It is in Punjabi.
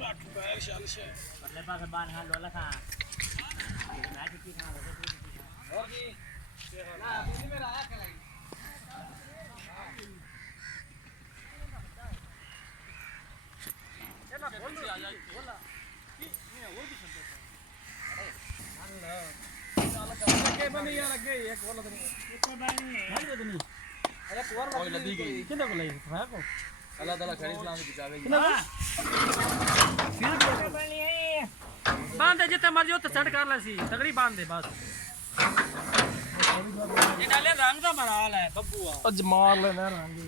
ਰੱਖ ਪੈਰ ਛਲ ਛੇ ਪਰਲੇ ਪਾਸੇ ਬਾਨ ਹਾਂ ਲੋਲਾ ਖਾ ਮੈਂ ਕਿੱਥੇ ਖਾ ਹੋਰ ਕੀ ਨਾ ਤੁਸੀਂ ਮੇਰਾ ਆਇਆ ਕਰਾਈ ਇਹ ਨਾ ਬੋਲ ਆ ਜਾ ਬੋਲਾ ਕੀ ਨਹੀਂ ਹੋਰ ਵੀ ਸੰਦੇ ਚੱਲ ਚੱਲ ਅੱਗੇ ਬਣੀ ਯਾਰ ਅੱਗੇ ਇੱਕ ਬੋਲ ਤੇ ਇੱਕ ਬਾਣੀ ਨਹੀਂ ਨਹੀਂ ਅਰੇ ਕੋਰ ਕੋਈ ਲੱਦੀ ਗਈ ਕਿੰਨੇ ਕੋ ਲਈ ਫਾ ਕੋ ਅੱਲਾਹ ਤਾਲਾ ਖੈਰ ਇਸਲਾਮ ਦੀ ਬਚਾਵੇ ਕਿੰਨੇ ਕੋ ਬਾਣੀ ਹੈ ਬਾਂਦੇ ਜਿੱਥੇ ਮਰਜੀ ਉੱਥੇ ਸੈੱਟ ਕਰ ਲੈ ਸੀ ਤਗੜੀ ਬਾਂਦੇ ਬਸ ਇਹ ਨਾਲੇ ਰੰਗ ਦਾ ਮਰਾਲ ਹੈ ਬੱਬੂ ਆ ਅੱਜ ਮਾਰ ਲੈਣਾ ਰੰਗ